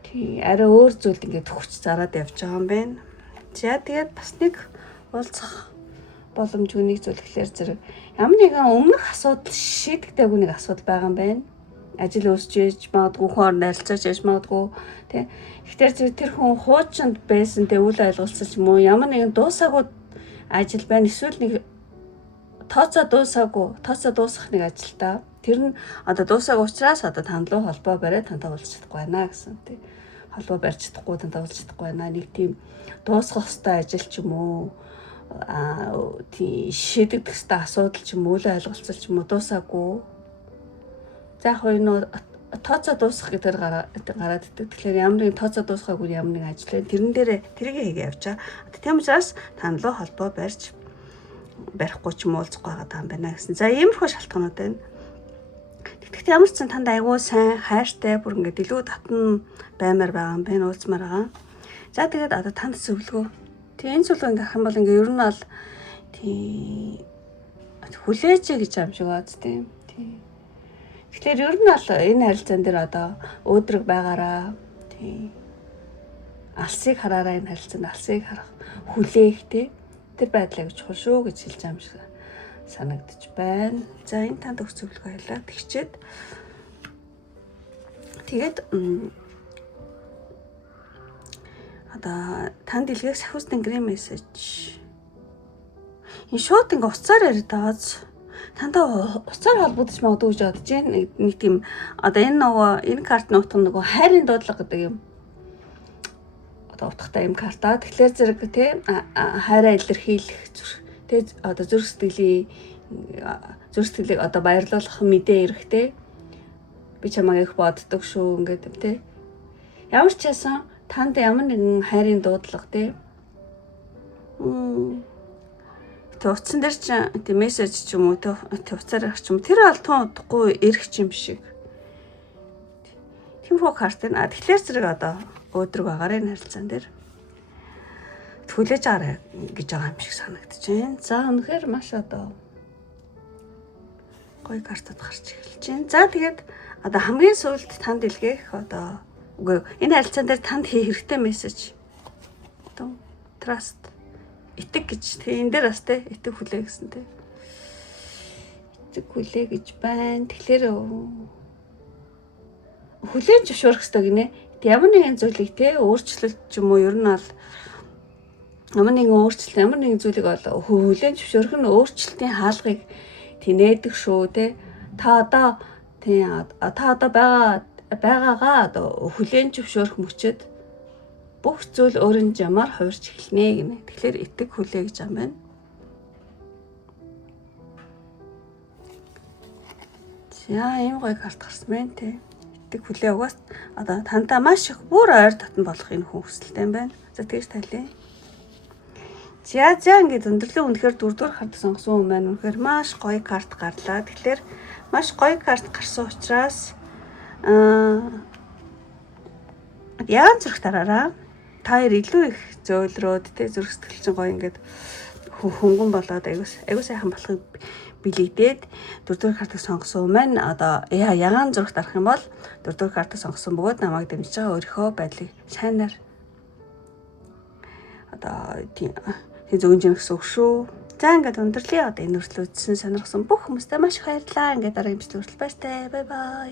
тийм арай өөр зүйлд ингээд төвч зараад явж байгаа юм байна. За тэгээд бас нэг уулзах боломжгүй нэг зүйл гэхэлэр зэрэг ямар нэгэн өмнөх асуудал шийдэгдээгүй нэг асуудал байгаа юм байна. Ажил үүсчээж магадгүй хүн харилцаач яж магадгүй тий. Гэхдээ тэр хүн хуучинд байсан тэ үл ойлголцол ч юм уу ямар нэгэн дуусаагүй ажил байна. Эсвэл нэг тооцоо дуусах нэг ажил та. Тэр нь одоо дуусаагүй учраас одоо танлуу холбоо бариад тантай уулзах чадахгүй байна гэсэн тий. Холбоо барьж чадахгүй тантай уулзах чадахгүй байна. Нэг тийм дуусгах ёстой ажил ч юм уу тий шийдэгдэх ёстой асуудал ч юм уу үл ойлголцол ч юм уу дуусаагүй. За яг энэ тооцоо дуусгах гэдгээр гараад идэх. Тэгэхээр ямар нэгэн тооцоо дуусгаагүй ямар нэгэн ажил байна. Тэрэн дээр тэрийг хийгээ явж байгаа. Тийм учраас танлуу холбоо барихгүй ч юм уулзахгүй байгаа юм байна гэсэн. За иймэрхүү шалтгаанууд байна. Тэгэхдээ ямар ч сан танд айгүй сайн хайртай бүр ингээд илүү татан баймаар байгаа юм байна уулзмаар байгаа. За тэгээд одоо танд зөвлөгөө. Тэгээ энэ зөвлөгөө ингээд ах юм бол ингээд ер нь бол тий хүлээж гэж юм шиг бац тийм. Тэгэхээр ер нь бол энэ харилцаан дээр одоо өөдрөг байгаараа тий алсыг хараараа энэ харилцаанд алсыг харах хүлээх тий тэр байдлаа гэж чухал шүү гэж хэлж байгаа юм шиг санагдаж байна. За энэ танд өгч зөвлөгөө байлаа. Тэгчээд тэгээд одоо танд илгээх сахиус тэнгэрийн мессеж энэ шууд ингээ уцаар яриад байгааз тантаа уцаар холбогдож магадгүй гэж бодож байна. Нэг тийм одоо энэ карт нутг нөгөө хайрын дуудлага гэдэг юм. Одоо утгатай юм карта. Тэгэхээр зэрэг тий хайраа илэрхийлэх тий одоо зүрх сэтгэлийг одоо баярлуулах мэдээ эрэхтэй. Би чамайг их боддог шүү ингээд тий. Ямар ч байсан танд ямар нэгэн хайрын дуудлага тий. Тэ утсан дээр ч тийм мессеж ч юм уу тэ уцаар ирэх ч юм тэр алтан удахгүй ирэх юм шиг. Тиймэрхүү карт нь тэгэхээр зэрэг одоо өөдрөг байгаараа энэ харилцаан дээр хүлээж аваарай гэж байгаа юм шиг санагдаж байна. За үнэхээр маш одоо гоё картууд гарч эхэлж байна. За тэгээд одоо хамгийн сүүлд танд илгээх одоо үгүй энэ харилцаан дээр танд хийх хэрэгтэй мессеж. Одоо trust итэг гэж тэгээ энэ дээр бас те итэг хүлээ гэсэн те итэг хүлээ гэж байна. Тэгэхээр хүлээн зөвшөөрөх хэрэгтэй гинэ. Ямар нэгэн зүйлийг те өөрчлөлт ч юм уу ер нь бол ямар нэгэн зүйлийг бол хүлээн зөвшөөрөх нь өөрчлөлтийн хаалгыг тинээдэг шүү те. Та одоо байгаагаа одоо хүлээн зөвшөөрөх мөчөд бүх зүйл өөрийн жамаар хувирч эхэлнэ гинэ. Тэгэхээр итэг хүлээ гэж юм байна. За ийм гоё карт гарсан байна те. Итэг хүлээ угаас одоо тантай маш их бүр ойр татан болох энэ хүн хүсэлтэй юм байна. За тэгж талээ. За ингээд өндөрлөө үнэхээр дөрөвдүгээр карт сонгосон юм байна. Үнэхээр маш гоё карт гарлаа. Тэгэхээр маш гоё карт гарсан учраас яагаад зүрх тараараа та хоёр илүү их зөөлрөөд тэ зүрх сэтгэл чинь гоё ингээд хөнгөн болоод аягүй сайхан болохыг бэлэгдээд 4-р картыг сонгосон маань одоо ягаан зурагт арах юм бол 4-р картыг сонгосон бөгөөд намайг дэмжиж байгаа өөрийнхөө байдлыг шайнаар одоо тийм зөвгөн жин гэсэн үг шүү. За ингээд өндөрлөе. Одоо энэ хүртэл үзсэн сонирхсан бүх хүмүүстээ маш их баярлалаа. Ингээд дараагийн бичлэг хүртэл баяртай. Бай бай.